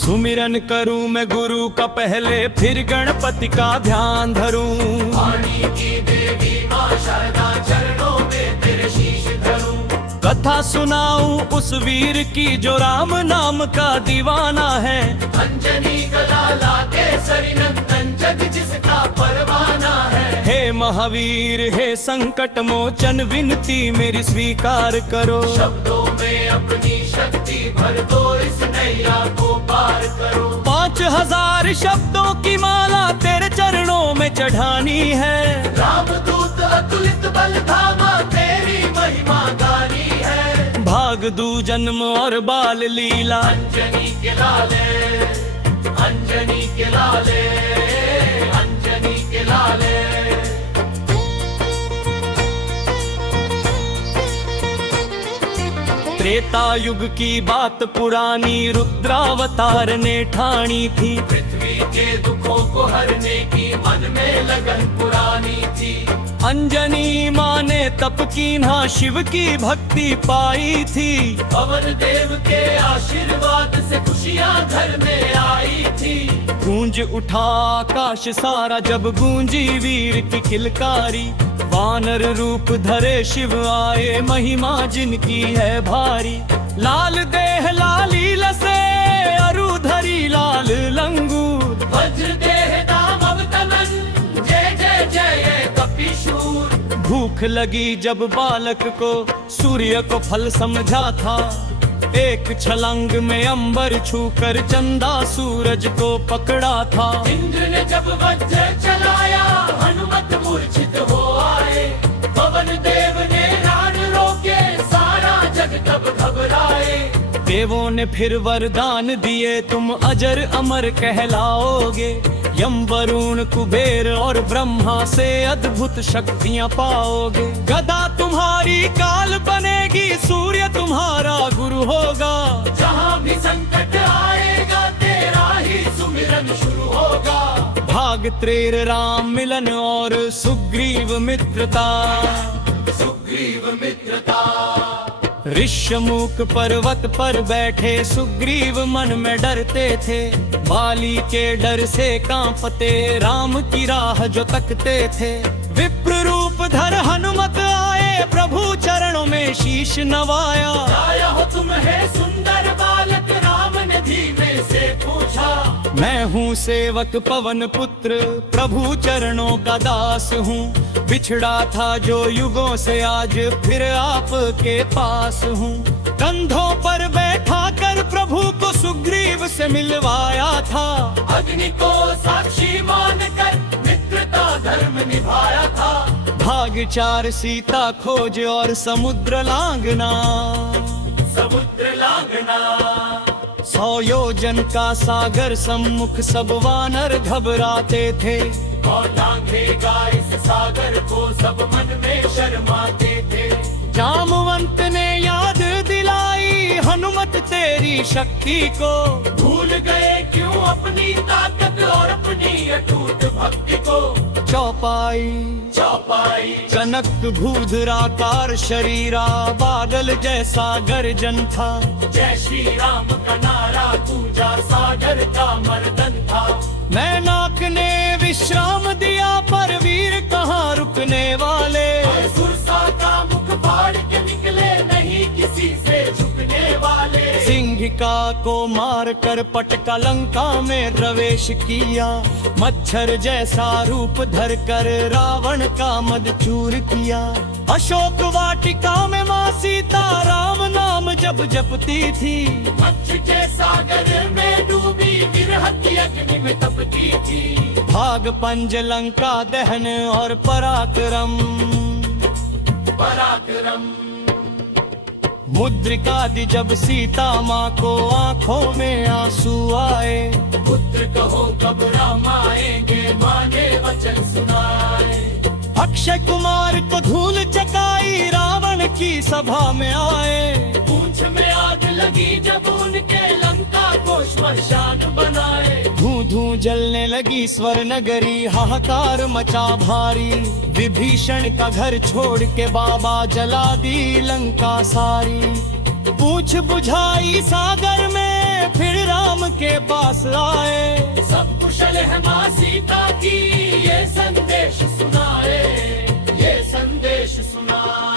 सुमिरन करूं मैं गुरु का पहले, फिर गणपति का ध्यान धरूं। वाणी की देवी मां शारदा, चरणों में तेरे शीश धरूं। कथा सुनाऊं उस वीर की जो राम नाम का दीवाना है। अंजनी गला केसरी नंदन, जग जिसका परवाना है। हे महावीर हे संकट मोचन, विनती मेरी स्वीकार करो। शब्दों में अपनी शक्ति भर दो, इस नैया को पार करो। 5000 शब्दों की माला तेरे चरणों में चढ़ानी है। रामदूत अतुलित बल धामा, तेरी महिमा गानी है। भाग दू जन्म और बाल लीला, अंजनी के लाले, अंजनी के लाले, अंजनी के लाले। त्रेता युग की बात पुरानी, रुद्रावतार ने ठानी थी। पृथ्वी के दुखों को हरने की मन में लगन पुरानी थी। अंजनी माँ ने तप कीन्हा, शिव की भक्ति पाई थी। पवन देव के आशीर्वाद से खुशियाँ घर में आई थी। गूंज उठा आकाश सारा, जब गूंजी वीर की किलकारी। वानर रूप धरे शिव आए, महिमा जिनकी है भारी। लाल देह लाली लसे, अरुधरी लाल लंगूर। वज्र देह दाम अवतमन, जय जय जय कपीशूर। भूख लगी जब बालक को, सूर्य को फल समझा था। एक छलांग में अंबर छूकर चंदा सूरज को पकड़ा था। इंद्र ने जब वज्र चलाया, हनुमत मूर्छित हो आए। पवन देव ने रान रोके, सारा जग तब घबराए। देवों ने फिर वरदान दिए, तुम अजर अमर कहलाओगे। यम वरुण कुबेर और ब्रह्मा से अद्भुत शक्तियां पाओगे। गदा तुम्हारी काल बनेगी, सूर्य तुम्हारा गुरु होगा। जहाँ भी संकट आएगा, तेरा ही सुमिरन शुरू होगा। भाग त्रेर राम मिलन और सुग्रीव मित्रता। सुग्रीव मित्रता। ऋष्यमुख पर्वत पर बैठे सुग्रीव मन में डरते थे। बाली के डर से कांपते, राम की राह जो तकते थे। विप्र रूप धर हनुमत आए, प्रभु चरणों में शीश नवाया। आया हो तुम है सुंदर बालक, राम ने धीमे से पूछा। मैं हूँ सेवक पवन पुत्र, प्रभु चरणों का दास हूँ। बिछड़ा था जो युगों से, आज फिर आपके पास हूँ। कंधों पर बैठा कर प्रभु को सुग्रीव से मिलवाया था। अग्नि को साक्षी मानकर मित्रता धर्म निभाया था। भाग 4 सीता खोज और समुद्र लांघना। समुद्र लांघना। 100 योजन का सागर सम्मुख, सब वानर घबराते थे। और लांघेगा इस सागर को, सब मन में शर्माते थे। जामवंत ने याद दिलाई, हनुमत तेरी शक्ति को। भूल गए क्यों अपनी ताकत और अपनी अटूट भक्ति को। चौपाई चौपाई। कनक भूधराकार शरीरा, बादल जैसा गर्जन था। जय श्री राम का नारा गूंजा, सागर का मर्दन था। मैनाक ने विश्राम दिया, पर वीर कहाँ रुकने वाले। सुरसा का मुख फाड़ के निकले, नहीं किसी से झुकने वाले। सिंहिका को मार कर पटका, लंका में प्रवेश किया। मच्छर जैसा रूप धर कर रावण का मद चूर किया। अशोक वाटिका में माँ सीता राम नाम जब जपती थी। मच्छ के सागर में डूबी, विरह की अग्नि में तपती थी। भाग पंज लंका दहन और पराक्रम। पराक्रम। मुद्रिका दी जब सीता माँ को, आंखों में आंसू आए। पुत्र कहो कब राम आएंगे, माँ ने वचन सुनाए। अक्षय कुमार को धूल चकाई, रावण की सभा में आए। पूंछ में आग लगी जब उनके, लंका को श्मशान बनाए। धू धू जलने लगी स्वर नगरी, हाहाकार मचा भारी। विभीषण का घर छोड़ के बाबा, जला दी लंका सारी। पूछ बुझाई सागर में, फिर राम के पास आए। सब कुशल है माँ सीता की, ये संदेश सुनाए, ये संदेश सुनाए।